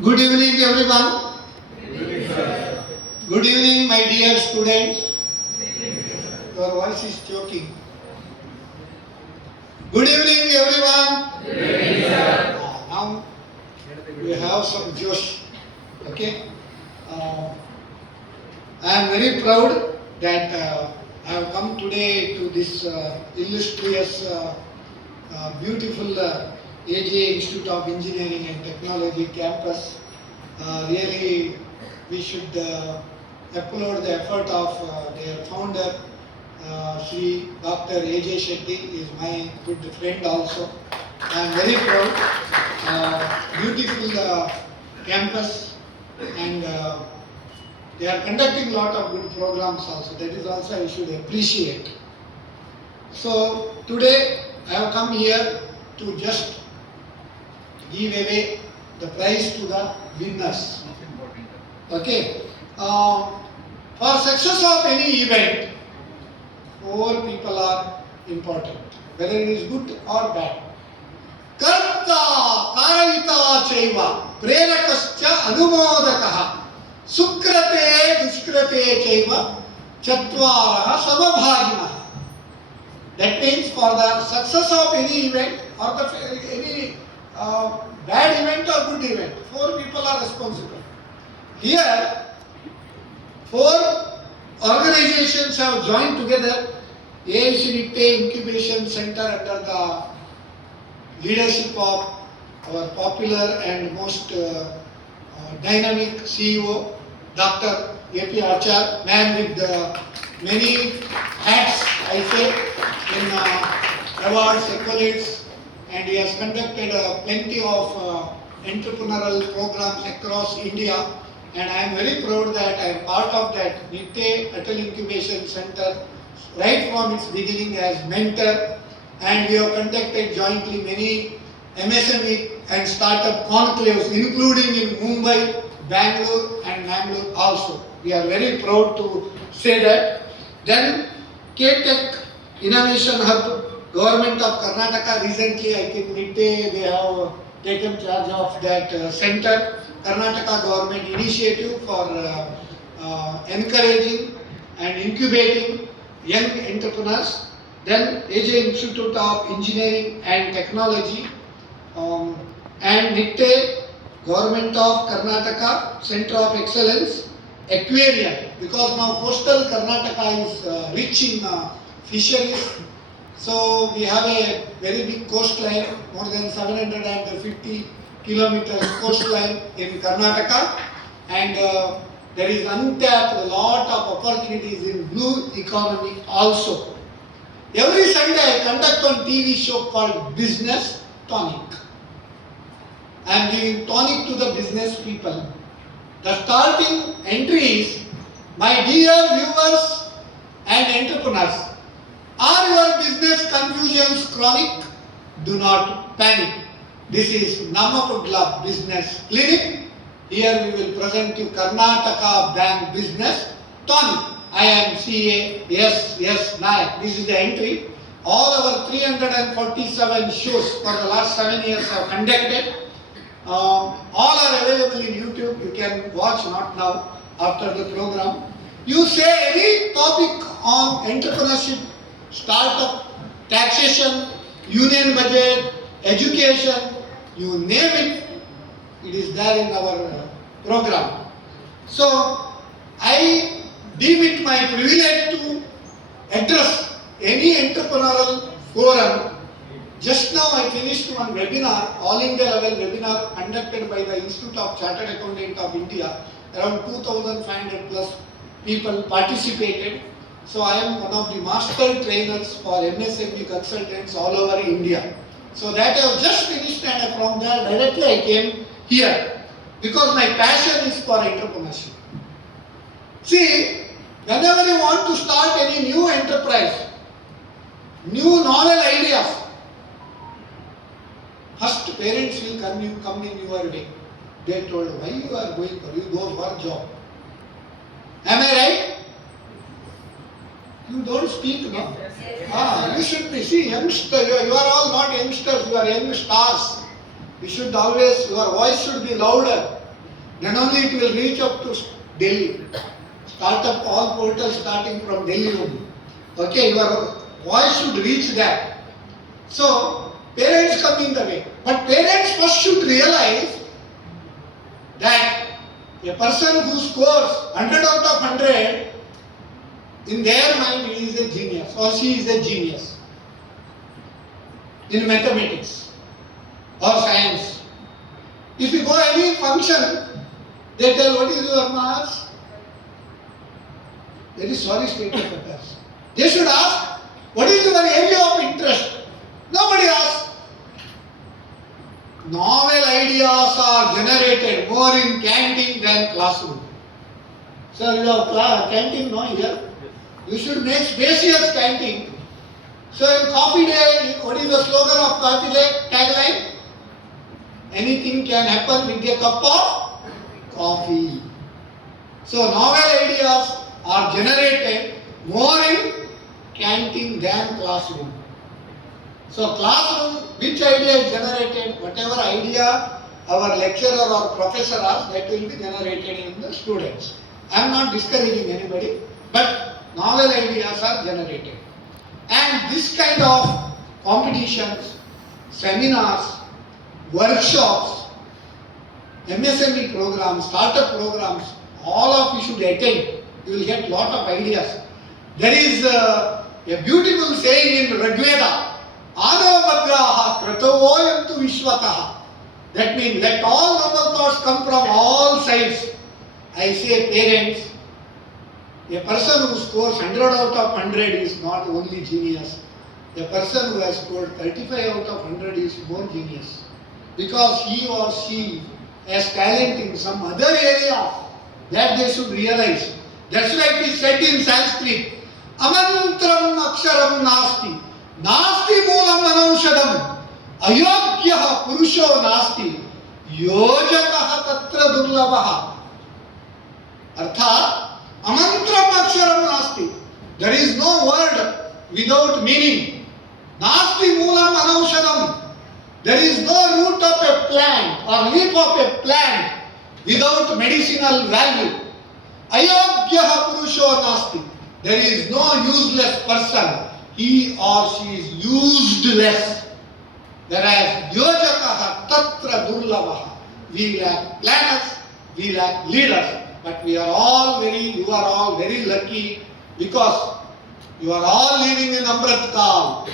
Good evening, everyone. Good evening, my dear students. Your voice is choking. Good evening, everyone. Now we have some Josh. Okay. I am very proud that I have come today to this illustrious, beautiful AGA Institute of Engineering and Technology campus. Really, we should applaud the effort of their founder, Sri Dr. AJ Shetty is my good friend also. I am very proud. Beautiful campus, and they are conducting a lot of good programs also. That is also I should appreciate. So today I have come here to just give away the prize to the winners. Okay. For success of any event, 4 people are important, whether it is good or bad. Karta karayita chaiva prerakascha anumodakaha sukrate duskrate chaiva chatvaraha samabhaginaha. That means for the success of any event or any bad event or good event, 4 people are responsible. Here, 4 organizations have joined together. AIC NITTE Incubation Center under the leadership of our popular and most dynamic CEO, Dr. A.P. Achar, man with many hats, I say, in awards, accolades, and he has conducted plenty of entrepreneurial programs across India. And I am very proud that I am part of that NITTE Atal Incubation Center right from its beginning as mentor, and we have conducted jointly many MSME and startup conclaves, including in Mumbai, Bangalore and Mangalore also. We are very proud to say that. Then K-Tech Innovation Hub, Government of Karnataka, recently I think NITTE, they have taken charge of that center. Karnataka government initiative for encouraging and incubating young entrepreneurs. Then AJ Institute of Engineering and Technology, and NITTE, Government of Karnataka, Center of Excellence, Aquarium, because now coastal Karnataka is rich in fisheries. So we have a very big coastline, more than 750 kilometers coastline in Karnataka, and there is untapped a lot of opportunities in blue economy also. Every Sunday I conduct one TV show called Business Tonic. I am giving tonic to the business people. The starting entry is, my dear viewers and entrepreneurs, are your business confusions chronic? Do not panic. This is Namakudla Business Clinic. Here we will present you Karnataka Bank Business Tonic. I am CA S. Nayak. This is the entry. All our 347 shows for the last 7 years have conducted. All are available in YouTube. You can watch, not now, after the program. You say any topic on entrepreneurship, startup, taxation, union budget, education, you name it, it is there in our program. So, I deem it my privilege to address any entrepreneurial forum. Just now I finished one webinar, all India level webinar conducted by the Institute of Chartered Accountants of India. Around 2,500 plus people participated. So I am one of the master trainers for MSME consultants all over India. So that I have just finished, and from there directly I came here because my passion is for entrepreneurship. See, whenever you want to start any new enterprise, new novel ideas, first parents will come in your way. They told, why you are going for, you go for job. Am I right? You don't speak, no? You should be, see, youngster, you are all not youngsters, you are young stars. You should always, your voice should be louder. Then only it will reach up to Delhi. Start up all portals starting from Delhi only. Okay, your voice should reach there. So, parents come in the way. But parents first should realize that a person who scores 100 out of 100, in their mind he is a genius or she is a genius in mathematics or science. If you go any function, they tell what is your marks? Very sorry state of affairs. They should ask what is your area of interest. Nobody asks. Novel ideas are generated more in canteen than classroom. So you have canteen no here. You should make spacious canteen. So in Coffee Day, what is the slogan of Coffee Day tagline? Anything can happen with a cup of coffee. So novel ideas are generated more in canteen than classroom. So classroom, which idea is generated? Whatever idea our lecturer or professor has, that will be generated in the students. I am not discouraging anybody, but novel ideas are generated. And this kind of competitions, seminars, workshops, MSME programs, startup programs, all of you should attend. You will get lot of ideas. There is a beautiful saying in Rigveda, Adavagraha Kratoyantu Vishwataha. That means let all noble thoughts come from all sides. I say parents, a person who scores 100 out of 100 is not only genius. A person who has scored 35 out of 100 is more genius. Because he or she has talent in some other area that they should realize. That's why it is said in Sanskrit, Amantram aksharam nasti, nasti moolam anaushadam, ayogyaha purusho nasti, yojakaha tatra durlabhaha. Arthat, amantram aksharam nasti. There is no word without meaning. Nasti moolam anaushadam. There is no root of a plant or leaf of a plant without medicinal value. Ayogyaha purusho nasti. There is no useless person. He or she is useless. Whereas yojakaha tatra durlavaha. We lack planners, we lack leaders. But you are all very lucky because you are all living in Amrit Kal.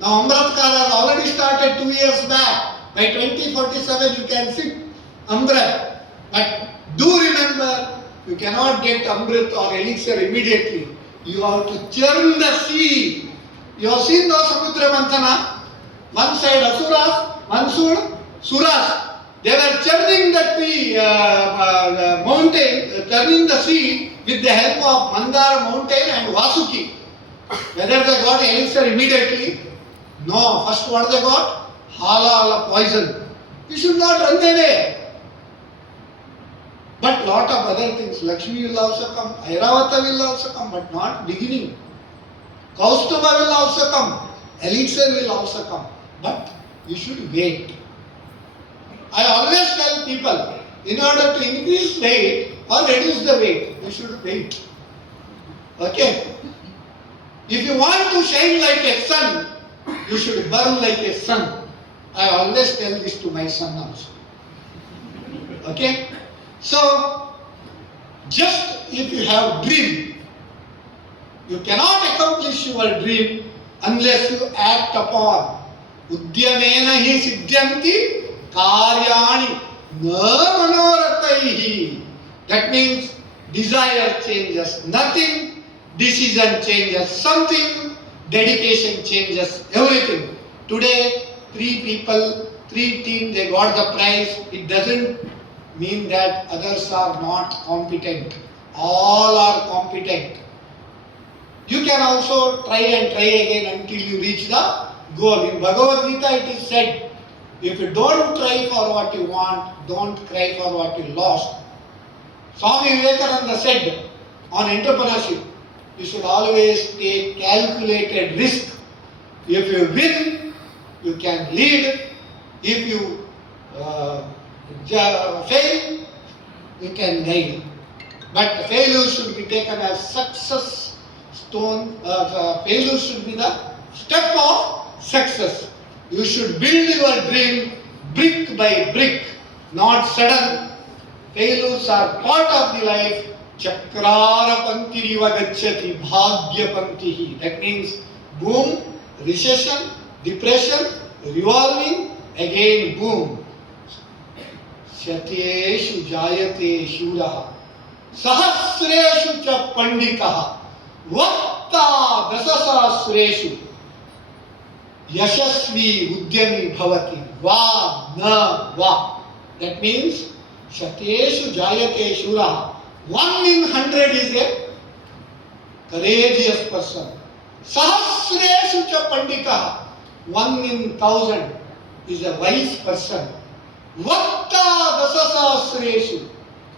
Now Amrit Kal has already started 2 years back. By 2047 you can sip Amrit. But do remember, you cannot get Amrit or elixir immediately. You have to churn the sea. You have seen those Samudra Manthana? One side Asuras, one side Suras. They were churning the mountain, churning the sea with the help of Mandara mountain and Vasuki. Whether they got elixir immediately? No. First what they got? Hala poison. You should not run away. But lot of other things. Lakshmi will also come. Airavata will also come, but not beginning. Kaustubha will also come. Elixir will also come. But you should wait. I always tell people, in order to increase weight or reduce the weight, you should wait. Okay? If you want to shine like a sun, you should burn like a sun. I always tell this to my son also. Okay? So, just if you have dream, you cannot accomplish your dream unless you act upon. Udyamena hi siddhyanti karyani na manorataihi. That means desire changes nothing, decision changes something, dedication changes everything. Today, 3 people, 3 teams, they got the prize. It doesn't mean that others are not competent. All are competent. You can also try and try again until you reach the goal. In Bhagavad Gita it is said, if you don't try for what you want, don't cry for what you lost. Swami Vivekananda said on entrepreneurship, you should always take calculated risk. If you win, you can lead. If you fail, you can nail. But failure should be taken as success stone. Failure should be the step of success. You should build your dream brick by brick, not sudden. Failures are part of the life. Chakrara pantiriva gacchati bhagya pantihi. That means boom, recession, depression, revolving, again boom. Shatyeshu jayate shurah. Sahasreshu cha panditah. Vakta dasasasreshu. Yashasvi udyami bhavati. Va na va. That means Shatyeshu jayate shurah. 1 in 100 is a courageous person. Sahasreshu cha panditah. 1 in 1,000 is a wise person. Vakta dasasasreshu.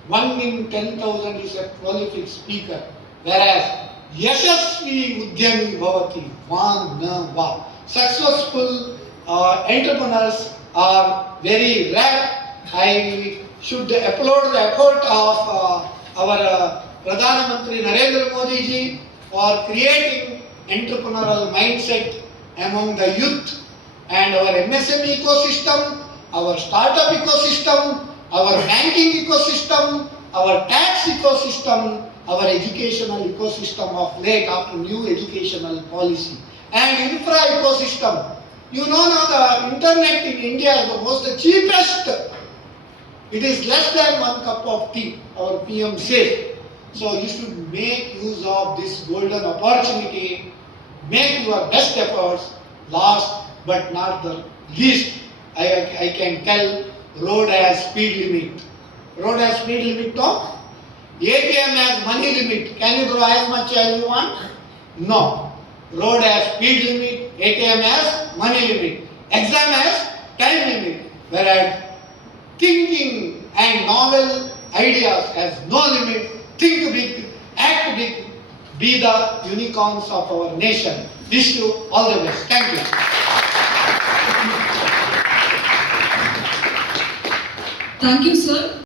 1 in 10,000 is a prolific speaker. Whereas Yashasvi udyami bhavati. Va na va. Successful entrepreneurs are very rare. I should applaud the effort of our Pradhana Mantri Narendra Modi ji for creating entrepreneurial mindset among the youth, and our MSME ecosystem, our startup ecosystem, our banking ecosystem, our tax ecosystem, our educational ecosystem of late after new educational policy, and infra ecosystem. You know now the internet in India is the most cheapest. It is less than 1 cup of tea, our PM says. So you should make use of this golden opportunity, make your best efforts. Last but not the least, I can tell road has speed limit. Road has speed limit no? ATM has money limit. Can you draw as much as you want? No. Road has speed limit, ATM has money limit, exam has time limit. Whereas thinking and novel ideas has no limit. Think big, act big, be the unicorns of our nation. Wish you all the best. Thank you. Thank you, sir.